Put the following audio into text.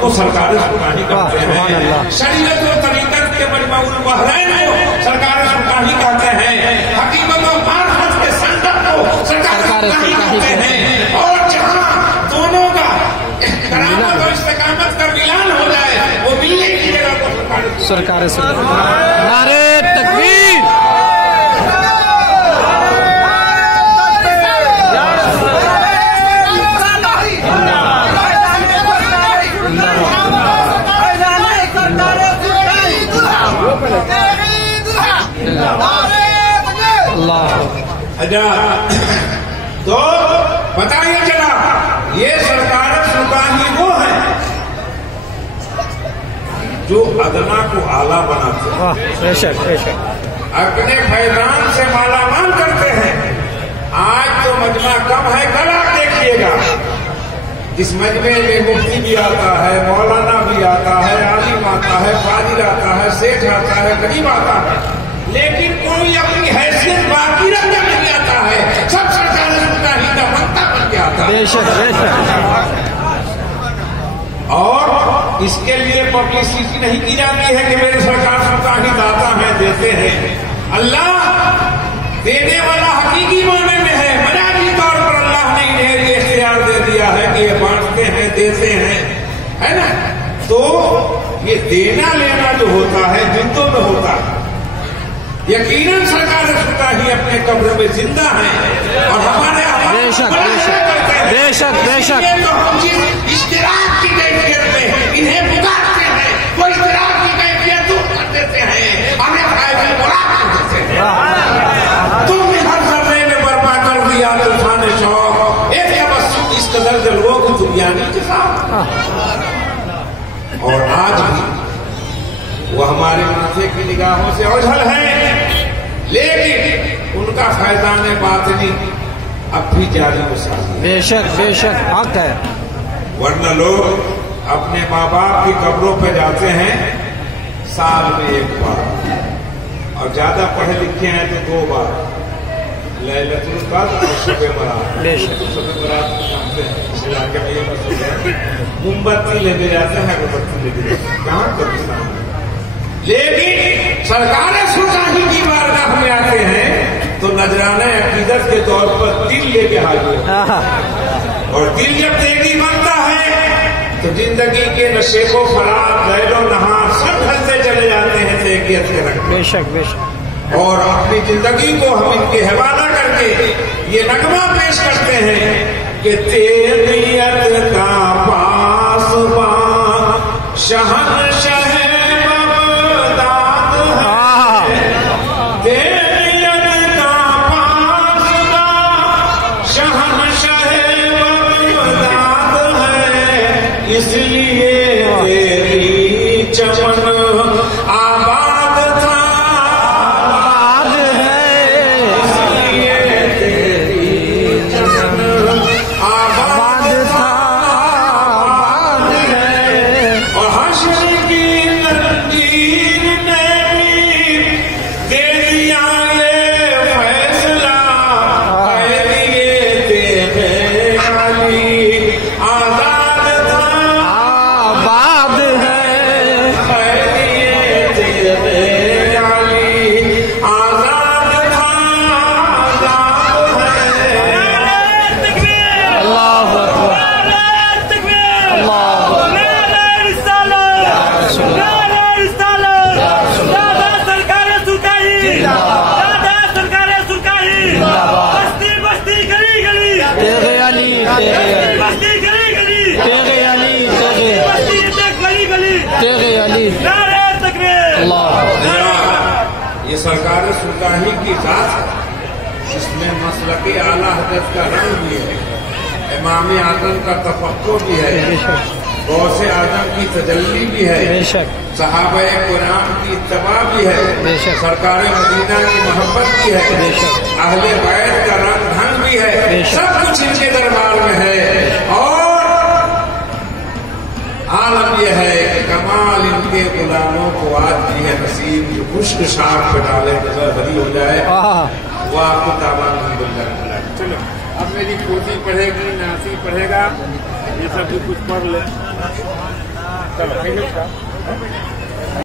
उसको सरकार सुल्तानी कहते हैं। शरीयत और तरीकत के मजमूउल बहरैन को सरकार सुल्तानी कहते हैं। हकीकत और मारिफत के संगम को सरकार सुल्तानी कहते हैं। और जहाँ दोनों का करामत और इस्तिकामत का मिलान हो जाए, वो मिलने की जगह को सरकार नारे तकबीर। तो पता ही चला ये सरकार सुल्तानी वो है जो अदना को आला बनाते हैं, अपने फैजान से मालामाल करते हैं। आज तो मजमा कम है, कल आप देखिएगा इस मजमे में मुफ्ती भी आता है, मौलाना भी आता है, आलिम आता है, फाजिल आता है, सेठ आता है, गरीब आता है, लेकिन कोई अपनी हैसियत बाकी रखना नहीं आता है। सब सरकार सुल्तानी का बनता बन के आता है। और इसके लिए पब्लिसिटी नहीं की जाती है कि मेरे सरकार सुल्तानी दाता है, देते हैं। अल्लाह देने वाला हकीकी माने में है। मजाजी तौर पर अल्लाह ने इन्हें ये इख्तियार दे दिया है कि ये बांटते हैं, देते हैं, है ना। तो ये देना लेना जो होता है जिंदों में होता है। यकीनन सरकार सुल्तानी अपने कब्र में जिंदा है और हमारे बेशक तो हम जिस इश्तिराक की कैफियत में इन्हें पुकारते हैं, वो इश्तिराक की कैफियत दूर कर देते हैं, हमें फायदे मुराद कर देते हैं। तुमने हर जर्रे में बर्बाद कर दिया तूफान शौक, एक तबस्सुम इस कदर जलवों की दुनियानी के साथ। और आज भी वो हमारे माथे की निगाहों से ओझल है, लेकिन उनका फैजान बातिनी अब भी जारी हो सकता है। बेशक हक है। वरना लोग अपने माँ बाप की कब्रों पे जाते हैं साल में एक बार, और ज्यादा पढ़े लिखे हैं तो 2 बार, लैलतुल कद्र और शब बरात। शब बरात जानते हैं, इस इलाके में ये मसला है, मोमबत्ती लेके जाते हैं, अगरबत्ती लेके जाते हैं, कहाँ कब्रिस्तान में। लेकिन सरकार सुल्तानी की बारगाह में आते हैं तो नजराना अकीदत के तौर पर दिल लेके हाजिर, और दिल जब तेगी बनता है तो जिंदगी के नशे को फराब, गैरो नहार सब घलते चले जाते हैं तेगियत के रंग। बेशक और अपनी जिंदगी को हम इनके हवाला करके ये नगमा पेश करते हैं कि तेगियत का पासबान शहंशाह इसलिए तेरी चमन आबाद था, आबाद है, इसलिए तेरी चमन आबाद था, आबाद है। और हश्र की तंजीर ने दे दिया ये फैसला, कह दिए तेरे अली आजाद ये सरकार सुल्तानी की जात है, इसमें मसलके आला हजरत का रंग भी है, इमाम आजम का तफक्कुर भी है, गौसे आजम की तजल्ली भी है, सहाबाए कुरान की इत्तबा भी है, सरकार मदीना की मोहब्बत भी है, अहले बैत का रंग ढंग भी है, सब कुछ इनके दरबार में है। और आलम यह है कि कमाल इनके गुलामों को आज भी है नसीब जो खुश्क शाख पे डाले नजर भरी हो जाए, वो आपको ताबान मिल जाए। चलो अब मेरी पोती पढ़ेगी, नासी पढ़ेगा, ये सब भी कुछ पढ़ ले। चलो